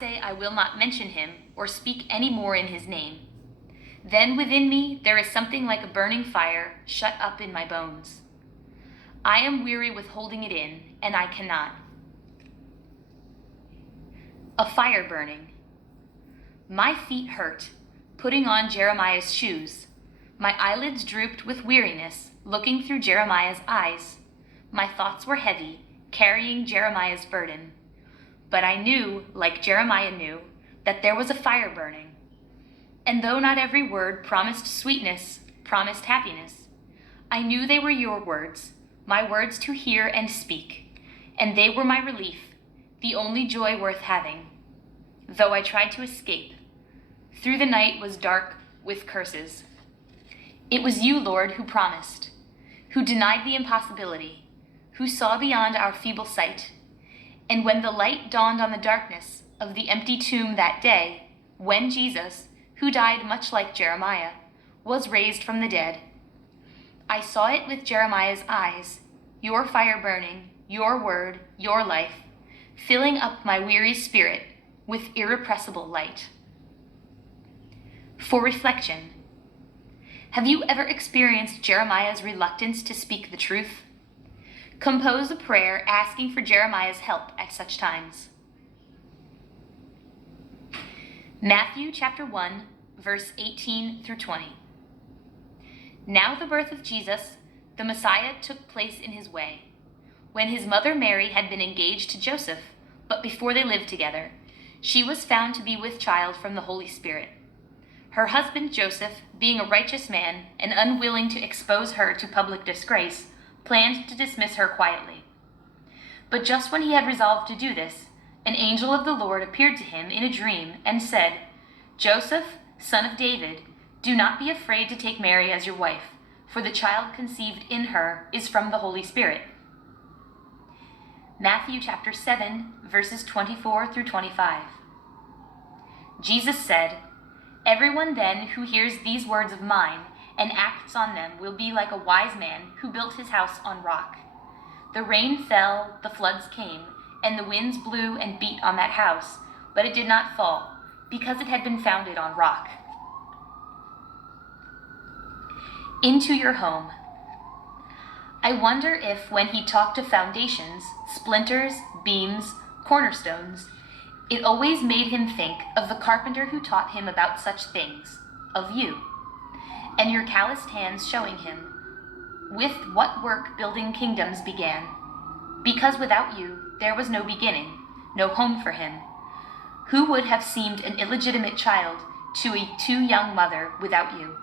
Say I will not mention him or speak any more in his name. Then within me there is something like a burning fire shut up in my bones. I am weary with holding it in, and I cannot. A fire burning. My feet hurt, putting on Jeremiah's shoes. My eyelids drooped with weariness, looking through Jeremiah's eyes. My thoughts were heavy, carrying Jeremiah's burden. But I knew, like Jeremiah knew, that there was a fire burning. And though not every word promised sweetness, promised happiness, I knew they were your words, my words to hear and speak, and they were my relief, the only joy worth having. Though I tried to escape, through the night was dark with curses. It was you, Lord, who promised, who denied the impossibility, who saw beyond our feeble sight. And when the light dawned on the darkness of the empty tomb that day, when Jesus, who died much like Jeremiah, was raised from the dead, I saw it with Jeremiah's eyes, your fire burning, your word, your life, filling up my weary spirit with irrepressible light. For reflection, have you ever experienced Jeremiah's reluctance to speak the truth? Compose a prayer asking for Jeremiah's help at such times. Matthew chapter 1, verse 18 through 20. Now the birth of Jesus, the Messiah, took place in his way, when his mother Mary had been engaged to Joseph, but before they lived together, she was found to be with child from the Holy Spirit. Her husband Joseph, being a righteous man and unwilling to expose her to public disgrace, planned to dismiss her quietly. But just when he had resolved to do this, an angel of the Lord appeared to him in a dream and said, Joseph, son of David, do not be afraid to take Mary as your wife, for the child conceived in her is from the Holy Spirit. Matthew chapter 7, verses 24 through 25. Jesus said, Everyone then who hears these words of mine and acts on them will be like a wise man who built his house on rock. The rain fell, the floods came, and the winds blew and beat on that house, but it did not fall, because it had been founded on rock. Into your home. I wonder if when he talked of foundations, splinters, beams, cornerstones, it always made him think of the carpenter who taught him about such things, of you, and your calloused hands showing him with what work building kingdoms began, because without you there was no beginning, no home for him, who would have seemed an illegitimate child to a too young mother without you.